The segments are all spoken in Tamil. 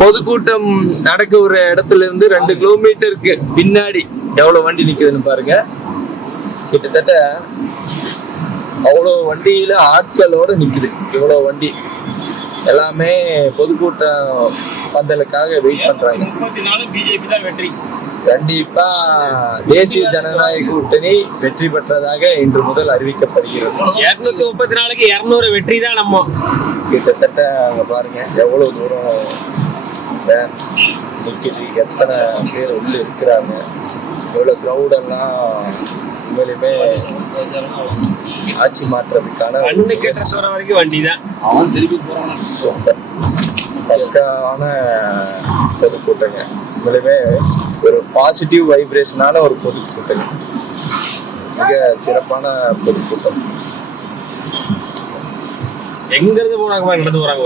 பொதுக்கூட்டம் நடக்க ஒரு இடத்துல இருந்து 2 கிலோமீட்டருக்கு பின்னாடி எவ்வளவு வண்டி நிக்குதுன்னு பாருங்க. கிட்டத்தட்ட அவ்வளவு வண்டியில ஆட்களோட நிக்குது. இவ்வளவு வண்டி எல்லாமே பொதுக்கூட்டம் பந்தலுக்காக வெயிட் பண்றாங்க. பிஜேபி தான் வெற்றி. கண்டிப்பா தேசிய ஜனநாயக கூட்டணி வெற்றி பெற்றதாக இன்று முதல் அறிவிக்கப்படுகிறது. 234க்கு 200 வெற்றி தான். நம்ம கிட்டத்தட்ட அங்க பாருங்க எவ்வளவு தூரம் நிக்குது, எத்தனை பேர் உள்ள இருக்கிறாங்க, எவ்வளவு கிரௌட் எல்லாம். உண்மையிலுமே ஆட்சி மாற்றத்துக்கான வரைக்கும் வண்டி தான். அவன் திருப்பி போறான். சூப்பர் பக்காவான பொதுக்கூட்டங்க. உண்மையிலுமே ஒரு பாசிட்டிவ் வைப்ரேஷனான ஒரு பொதுக்கூட்டங்க. மிக சிறப்பான பொதுக்கூட்டம். எங்க இருந்து போறாங்க, நடந்து போறாங்க.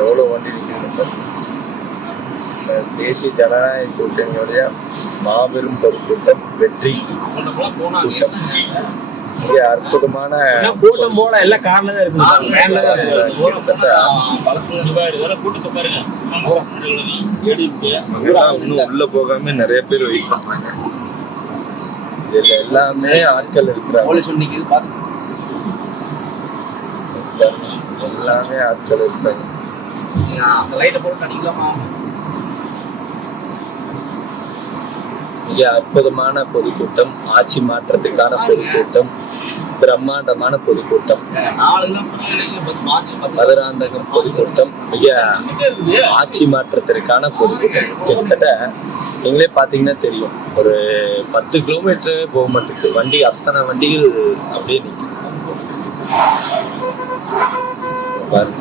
எவ்வளவு வண்டி நிற்கிறது. தேசிய ஜனநாயக கூட்டணியுடைய மாபெரும் பொதுக்கூட்டம் வெற்றி கூட்டம். மிக அற்புதமான கூட்டம் போல எல்லாம் காரணம் தான் இருக்கு. இன்னும் உள்ள போகாம நிறைய பேர் வெயிட் பண்றாங்க. இதுல எல்லாமே ஆட்கள் இருக்கிறாங்க. எல்லாமே ஆட்கள் இருக்காங்க. மிக அற்புதமான பொதுக்கூட்டம், ஆட்சி மாற்றத்துக்கான பொதுக்கூட்டம், பிரம்மாண்டமான பொதுக்கூட்டம், மதுராந்தகம் பொதுக்கூட்டம், மிக ஆட்சி மாற்றத்திற்கான பொதுக்கூட்டம். கிட்டத்தட்ட நீங்களே பாத்தீங்கன்னா தெரியும், ஒரு 10 கிலோமீட்டர் போக மாட்டேங்குது வண்டி. அத்தனை வண்டிகள் அப்படியே நிற்கும் பாருங்க.